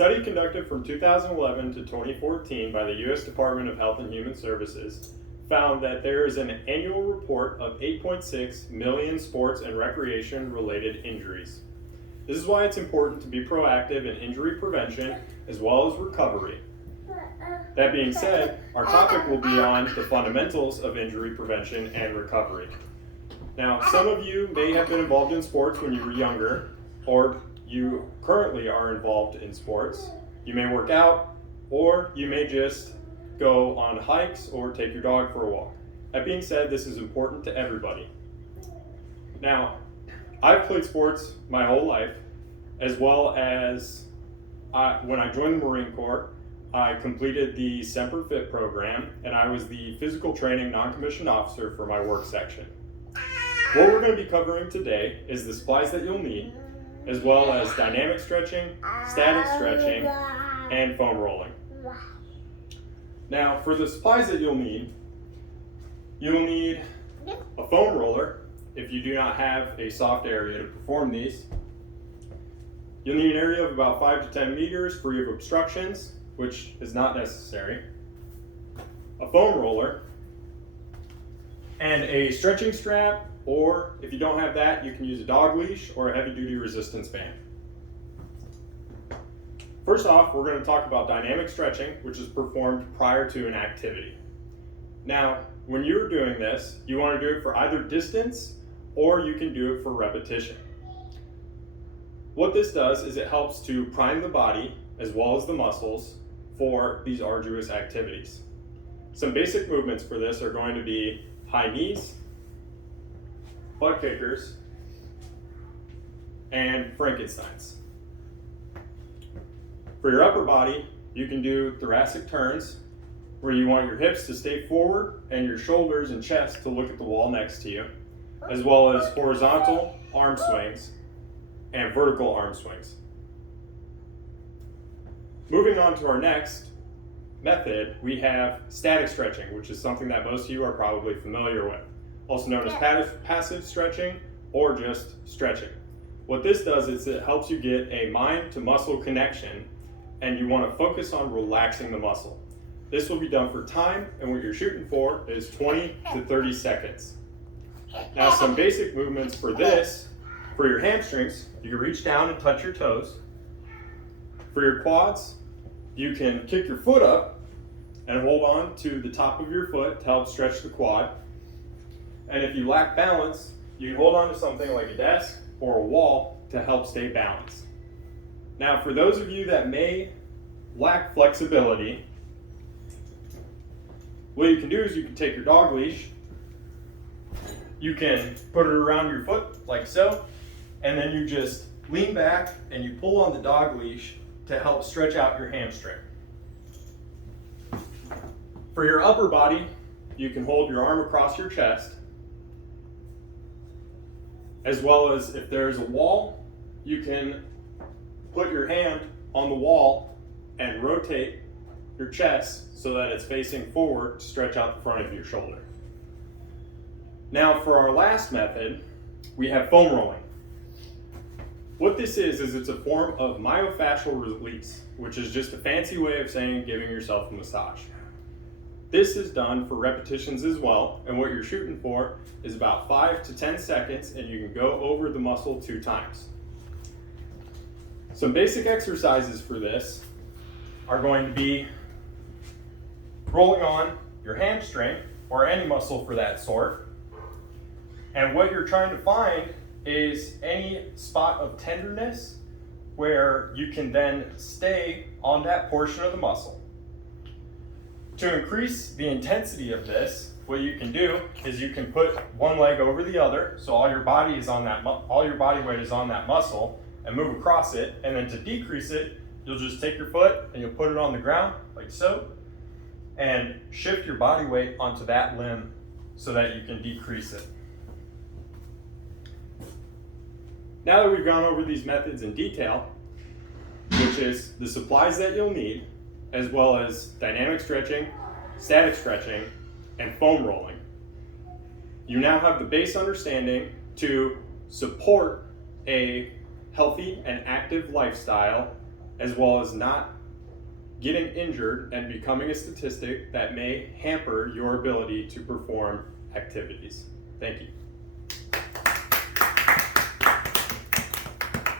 study conducted from 2011 to 2014 by the U.S. Department of Health and Human Services found that there is an annual report of 8.6 million sports and recreation related injuries. This is why it's important to be proactive in injury prevention as well as recovery. That being said, our topic will be on the fundamentals of injury prevention and recovery. Now, some of you may have been involved in sports when you were younger, or you currently are involved in sports. You may work out, or you may just go on hikes or take your dog for a walk. That being said, this is important to everybody. Now, I've played sports my whole life, as well as when I joined the Marine Corps, I completed the Semper Fit program, and I was the physical training non-commissioned officer for my work section. What we're going to be covering today is the supplies that you'll need, as well as dynamic stretching, static stretching, and foam rolling. Now, for the supplies that you'll need a foam roller if you do not have a soft area to perform these. You'll need an area of about 5 to 10 meters free of obstructions, which is not necessary, a foam roller, and a stretching strap, or if you don't have that, you can use a dog leash or a heavy-duty resistance band. First off, we're going to talk about dynamic stretching, which is performed prior to an activity. Now, when you're doing this, you want to do it for either distance or you can do it for repetition. What this does is it helps to prime the body as well as the muscles for these arduous activities. Some basic movements for this are going to be high knees, butt kickers, and Frankensteins. For your upper body, you can do thoracic turns, where you want your hips to stay forward and your shoulders and chest to look at the wall next to you, as well as horizontal arm swings and vertical arm swings. Moving on to our next method, we have static stretching, which is something that most of you are probably familiar with, also known as passive stretching or just stretching. What this does is it helps you get a mind to muscle connection, and you want to focus on relaxing the muscle. This will be done for time, and what you're shooting for is 20 to 30 seconds. Now, some basic movements for this: for your hamstrings, you can reach down and touch your toes. For your quads, you can kick your foot up and hold on to the top of your foot to help stretch the quad. And if you lack balance, you can hold on to something like a desk or a wall to help stay balanced. Now, for those of you that may lack flexibility, what you can do is you can take your dog leash, you can put it around your foot like so, and then you just lean back and you pull on the dog leash to help stretch out your hamstring. For your upper body, you can hold your arm across your chest, as well as if there's a wall, you can put your hand on the wall and rotate your chest so that it's facing forward to stretch out the front of your shoulder. Now, for our last method, we have foam rolling. What this is it's a form of myofascial release, which is just a fancy way of saying giving yourself a massage. This is done for repetitions as well, and what you're shooting for is about 5 to 10 seconds, and you can go over the muscle 2 times. Some basic exercises for this are going to be rolling on your hamstring, or any muscle for that sort, and what you're trying to find is any spot of tenderness where you can then stay on that portion of the muscle. To increase the intensity of this, what you can do is you can put one leg over the other, so all your body is on that all your body weight is on that muscle, and move across it. And then to decrease it, you'll just take your foot and you'll put it on the ground like so, and shift your body weight onto that limb so that you can decrease it. Now that we've gone over these methods in detail, which is the supplies that you'll need, as well as dynamic stretching, static stretching, and foam rolling, you now have the base understanding to support a healthy and active lifestyle as well as not getting injured and becoming a statistic that may hamper your ability to perform activities. Thank you.